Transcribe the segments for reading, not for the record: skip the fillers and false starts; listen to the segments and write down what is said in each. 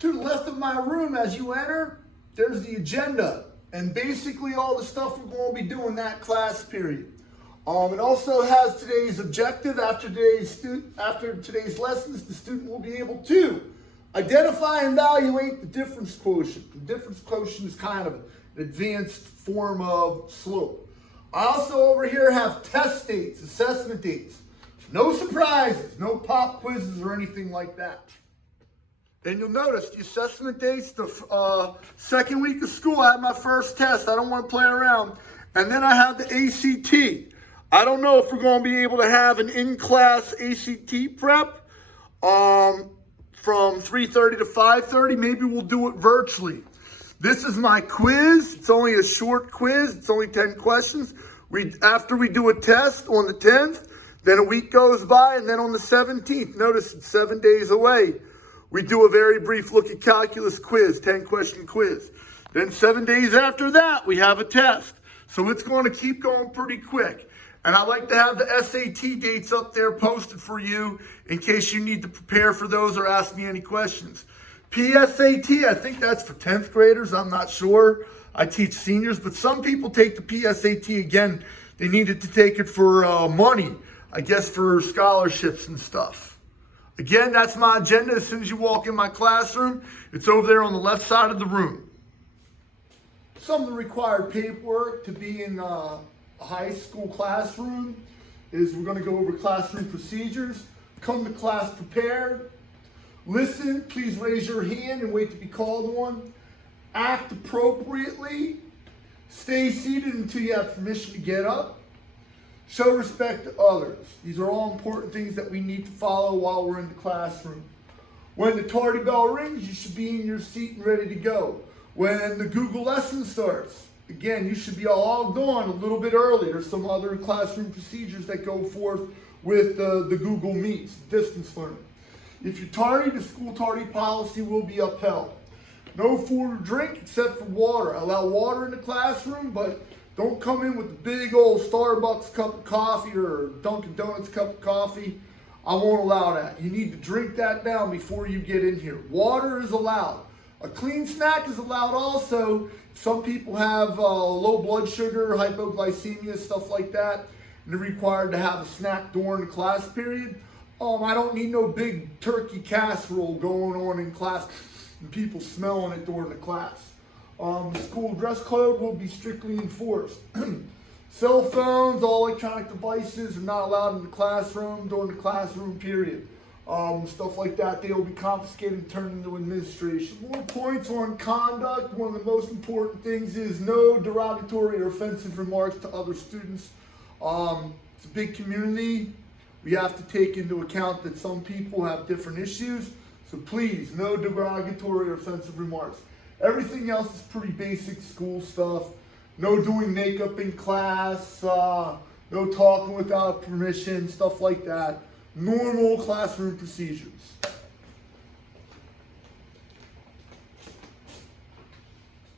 To the left of my room as you enter, there's the agenda and basically all the stuff we're going to be doing that class period. It also has today's objective. After today's lessons, the student will be able to identify and evaluate the difference quotient. The difference quotient is kind of an advanced form of slope. I also over here have test dates, assessment dates. No surprises, no pop quizzes or anything like that. And you'll notice the assessment dates, the second week of school, I had my first test. I don't want to play around. And then I have the ACT. I don't know if we're going to be able to have an in-class ACT prep from 3:30 to 5:30. Maybe we'll do it virtually. This is my quiz. It's only a short quiz. It's only 10 questions. After we do a test on the 10th, then a week goes by, and then on the 17th, notice it's 7 days away, we do a very brief look at calculus quiz, 10-question quiz. Then 7 days after that, we have a test. So it's going to keep going pretty quick. And I like to have the SAT dates up there posted for you in case you need to prepare for those or ask me any questions. PSAT, I think that's for 10th graders. I'm not sure. I teach seniors, but some people take the PSAT. Again, they needed to take it for money, I guess for scholarships and stuff. Again, that's my agenda. As soon as you walk in my classroom, it's over there on the left side of the room. Some of the required paperwork to be in a high school classroom is we're going to go over classroom procedures. Come to class prepared. Listen, please raise your hand and wait to be called on. Act appropriately. Stay seated until you have permission to get up. Show respect to others. These are all important things that we need to follow while we're in the classroom. When the tardy bell rings, you should be in your seat and ready to go. When the Google lesson starts, again, you should be logged on a little bit early. There's some other classroom procedures that go forth with the Google Meets, distance learning. If you're tardy, the school tardy policy will be upheld. No food or drink except for water. Allow water in the classroom, but don't come in with a big old Starbucks cup of coffee or Dunkin' Donuts cup of coffee. I won't allow that. You need to drink that down before you get in here. Water is allowed. A clean snack is allowed also. Some people have low blood sugar, hypoglycemia, stuff like that, and they're required to have a snack during the class period. I don't need no big turkey casserole going on in class and people smelling it during the class. The school dress code will be strictly enforced. Cell phones, all electronic devices are not allowed in the classroom during the classroom period. Stuff like that, they will be confiscated and turned into administration. More points on conduct. One of the most important things is no derogatory or offensive remarks to other students. It's a big community. We have to take into account that some people have different issues. So please, no derogatory or offensive remarks. Everything else is pretty basic school stuff. No doing makeup in class, no talking without permission, stuff like that. Normal classroom procedures.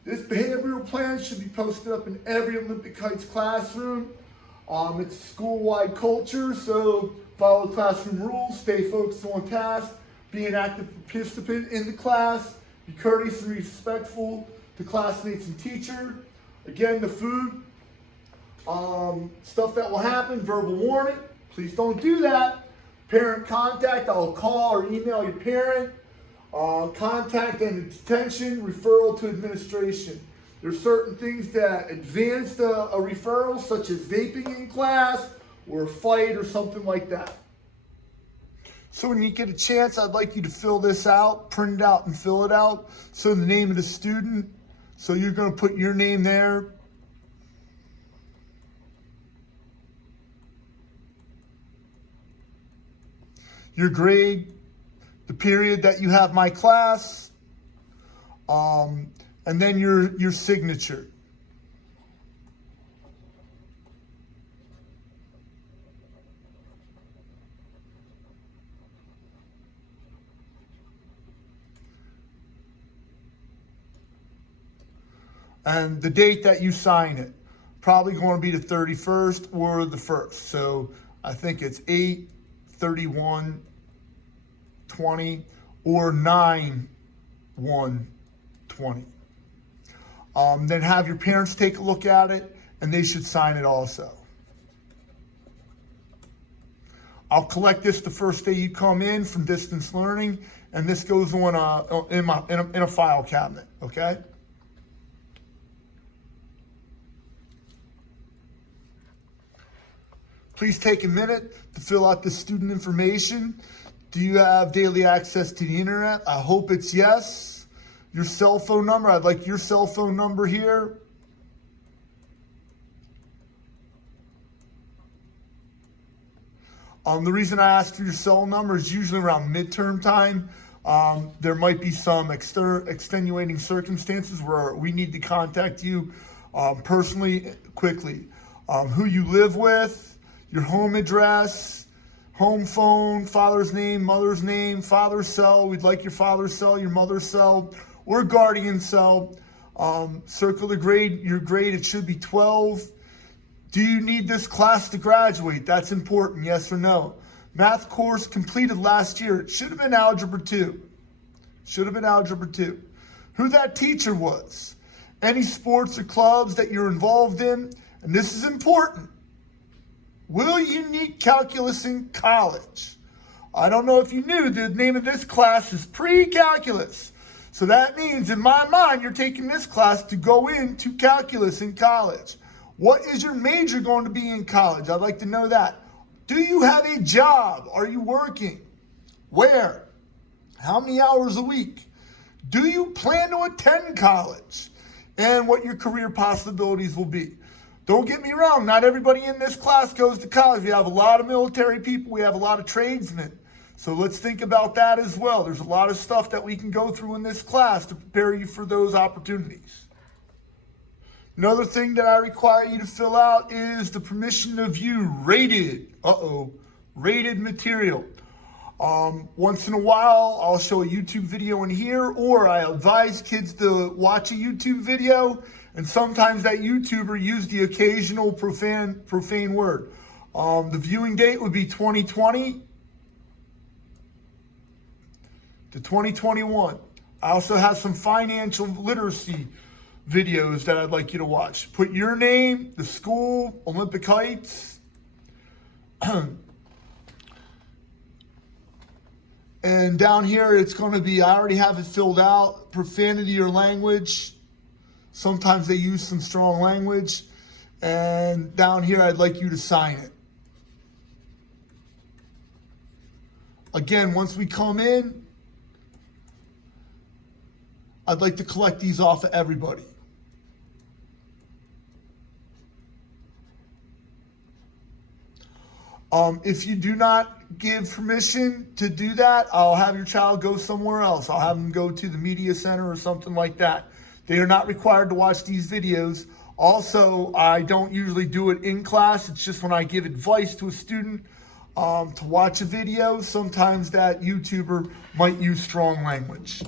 This behavioral plan should be posted up in every Olympic Heights classroom. It's a school-wide culture, so follow the classroom rules, stay focused on task, be an active participant in the class, be courteous and respectful to classmates and teacher. Again, the food, stuff that will happen, verbal warning, please don't do that. Parent contact, I'll call or email your parent. Contact and detention, referral to administration. There's certain things that advance a referral, such as vaping in class or a fight or something like that. So when you get a chance, I'd like you to fill this out, print it out and fill it out. So the name of the student, so you're going to put your name there. Your grade, the period that you have my class, and then your signature. And the date that you sign it, probably going to be the 31st or the 1st. So I think it's 8/31/20 or 9/31/20. 120. Then have your parents take a look at it, and they should sign it also. I'll collect this the first day you come in from distance learning, and this goes on in a file cabinet, okay? Please take a minute to fill out the student information. Do you have daily access to the internet? I hope it's yes. Your cell phone number, I'd like your cell phone number here. The reason I ask for your cell number is usually around midterm time. There might be some extenuating circumstances where we need to contact you personally, quickly. Who you live with, your home address, home phone, father's name, mother's name, father's cell. We'd like your father's cell, your mother's cell, or guardian cell. Circle the grade, your grade, it should be 12. Do you need this class to graduate? That's important, yes or no. Math course completed last year. It should have been Algebra 2. Should have been Algebra 2. Who that teacher was. Any sports or clubs that you're involved in. And this is important. Will you need calculus in college? I don't know if you knew the name of this class is pre-calculus. So that means in my mind, you're taking this class to go into calculus in college. What is your major going to be in college? I'd like to know that. Do you have a job? Are you working? Where? How many hours a week? Do you plan to attend college? And what your career possibilities will be. Don't get me wrong, not everybody in this class goes to college. We have a lot of military people, we have a lot of tradesmen. So let's think about that as well. There's a lot of stuff that we can go through in this class to prepare you for those opportunities. Another thing that I require you to fill out is the permission of view rated. Rated material. Once in a while, I'll show a YouTube video in here, or I advise kids to watch a YouTube video, and sometimes that YouTuber used the occasional profane word. The viewing date would be 2020 to 2021. I also have some financial literacy videos that I'd like you to watch. Put your name, the school, Olympic Heights, and down here it's going to be, I already have it filled out, profanity or language. Sometimes they use some strong language. And down here I'd like you to sign it. Again, once we come in, I'd like to collect these off of everybody. If you do not give permission to do that, I'll have your child go somewhere else. I'll have them go to the media center or something like that. They are not required to watch these videos. Also, I don't usually do it in class. It's just when I give advice to a student to watch a video. Sometimes that YouTuber might use strong language.